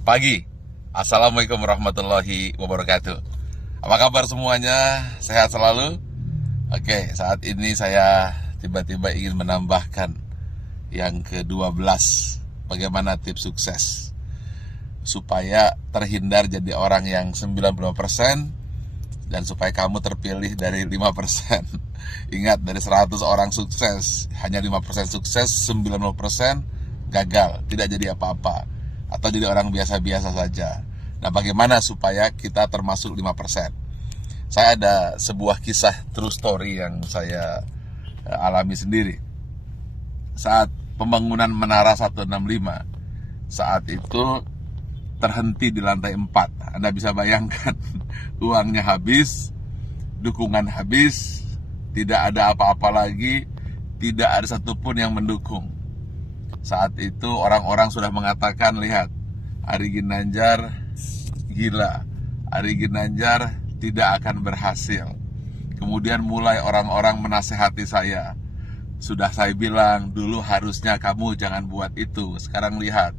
pagi. Assalamualaikum warahmatullahi wabarakatuh. Apa kabar semuanya? Sehat selalu? Oke, saat ini saya tiba-tiba ingin menambahkan yang ke-12. Bagaimana tips sukses supaya terhindar jadi orang yang 95% dan supaya kamu terpilih dari 5%. Ingat, dari 100 orang sukses, hanya 5% sukses, 90% gagal, tidak jadi apa-apa, atau jadi orang biasa-biasa saja. Nah, bagaimana supaya kita termasuk 5%? Saya ada sebuah kisah true story yang saya alami sendiri. Saat pembangunan Menara 165, saat itu terhenti di lantai 4. Anda bisa bayangkan, uangnya habis, dukungan habis, tidak ada apa-apa lagi, tidak ada satupun yang mendukung. Saat itu orang-orang sudah mengatakan, lihat, Ari Ginanjar gila, Ari Ginanjar tidak akan berhasil. Kemudian mulai orang-orang menasehati saya. Sudah saya bilang, dulu harusnya kamu jangan buat itu, sekarang lihat.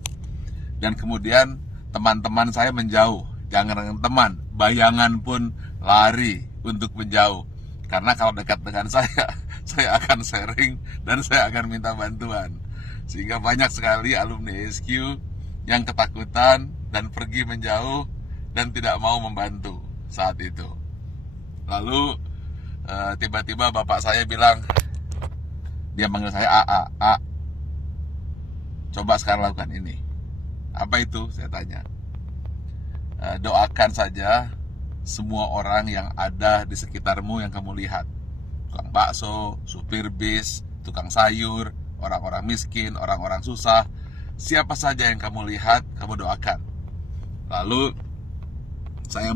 Dan kemudian teman-teman saya menjauh. Jangan teman, bayangan pun lari untuk menjauh. Karena kalau dekat dengan saya akan sharing dan saya akan minta bantuan. Sehingga banyak sekali alumni SQ yang ketakutan dan pergi menjauh dan tidak mau membantu saat itu. Lalu tiba-tiba bapak saya bilang, dia manggil saya A, coba sekarang lakukan ini. Apa itu? Saya tanya. Doakan saja semua orang yang ada di sekitarmu yang kamu lihat. Tukang bakso, supir bis, tukang sayur, orang-orang miskin, orang-orang susah. Siapa saja yang kamu lihat, kamu doakan. Lalu saya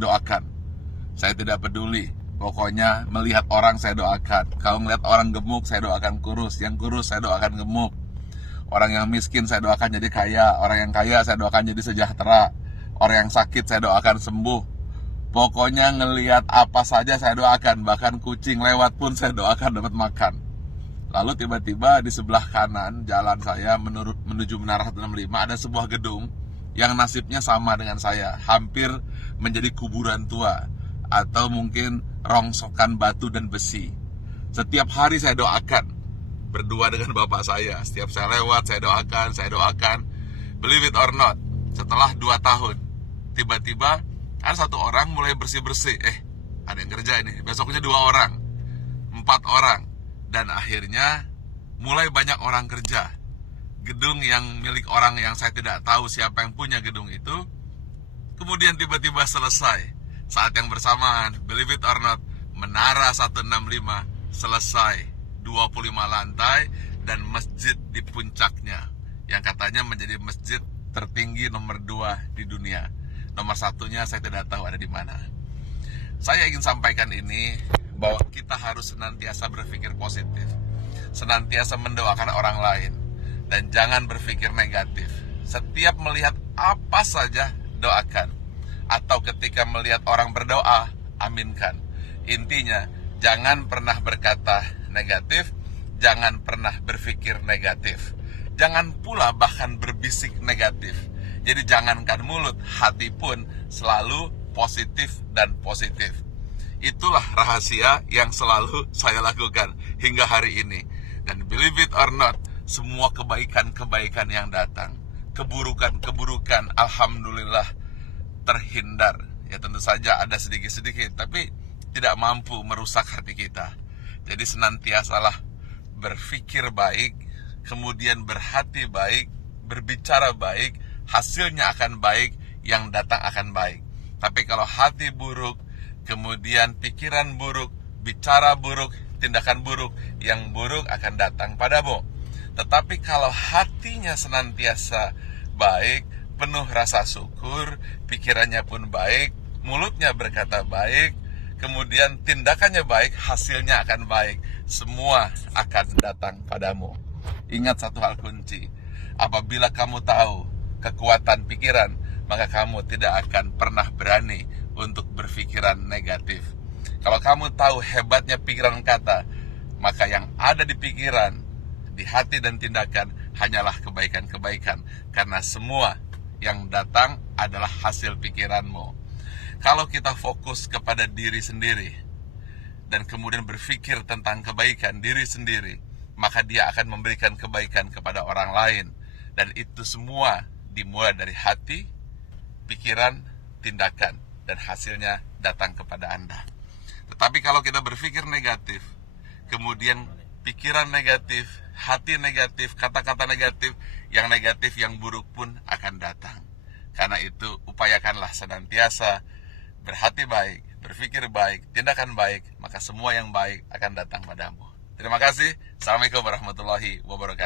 doakan. Saya tidak peduli. Pokoknya melihat orang saya doakan. Kalau melihat orang gemuk, saya doakan kurus. Yang kurus saya doakan gemuk. Orang yang miskin saya doakan jadi kaya. Orang yang kaya saya doakan jadi sejahtera. Orang yang sakit saya doakan sembuh. Pokoknya ngelihat apa saja saya doakan. Bahkan kucing lewat pun saya doakan dapat makan. Lalu tiba-tiba di sebelah kanan jalan saya menuju Menara 165 ada sebuah gedung yang nasibnya sama dengan saya. Hampir menjadi kuburan tua atau mungkin rongsokan batu dan besi. Setiap hari saya doakan. Berdua dengan bapak saya. Setiap saya lewat saya doakan. Believe it or not, setelah 2 tahun tiba-tiba ada satu orang mulai bersih-bersih. Ada yang kerja ini. Besoknya 2 orang, 4 orang. Dan akhirnya mulai banyak orang kerja. Gedung yang milik orang yang saya tidak tahu siapa yang punya gedung itu, kemudian tiba-tiba selesai. Saat yang bersamaan, believe it or not, Menara 165 selesai, 25 lantai dan masjid di puncaknya, yang katanya menjadi masjid tertinggi nomor 2 di dunia. Nomor 1-nya saya tidak tahu ada di mana. Saya ingin sampaikan ini, bahwa kita harus senantiasa berpikir positif, senantiasa mendoakan orang lain, dan jangan berpikir negatif. Setiap melihat apa saja, doakan. Atau ketika melihat orang berdoa, aminkan. Intinya, jangan pernah berkata negatif, jangan pernah berpikir negatif. Jangan pula bahkan berbisik negatif. Jadi jangankan mulut, hati pun selalu positif dan positif. Itulah rahasia yang selalu saya lakukan hingga hari ini. Dan believe it or not, semua kebaikan-kebaikan yang datang, keburukan-keburukan, alhamdulillah terhindar. Ya tentu saja ada sedikit-sedikit, tapi tidak mampu merusak hati kita. Jadi senantiasalah berpikir baik, kemudian berhati baik, berbicara baik, hasilnya akan baik, yang datang akan baik. Tapi kalau hati buruk, kemudian pikiran buruk, bicara buruk, tindakan buruk, yang buruk akan datang padamu. Tetapi kalau hatinya senantiasa baik, penuh rasa syukur, pikirannya pun baik, mulutnya berkata baik, kemudian tindakannya baik, hasilnya akan baik. Semua akan datang padamu. Ingat satu hal kunci, apabila kamu tahu kekuatan pikiran, maka kamu tidak akan pernah berani untuk berpikiran negatif. Kalau kamu tahu hebatnya pikiran kata, maka yang ada di pikiran, di hati dan tindakan hanyalah kebaikan-kebaikan. Karena semua yang datang adalah hasil pikiranmu. Kalau kita fokus kepada diri sendiri dan kemudian berpikir tentang kebaikan diri sendiri, maka dia akan memberikan kebaikan kepada orang lain. Dan itu semua dimulai dari hati, pikiran, tindakan, dan hasilnya datang kepada Anda. Tetapi kalau kita berpikir negatif, kemudian pikiran negatif, hati negatif, kata-kata negatif, yang buruk pun akan datang. Karena itu upayakanlah senantiasa berhati baik, berpikir baik, tindakan baik, maka semua yang baik akan datang padamu. Terima kasih. Assalamualaikum warahmatullahi wabarakatuh.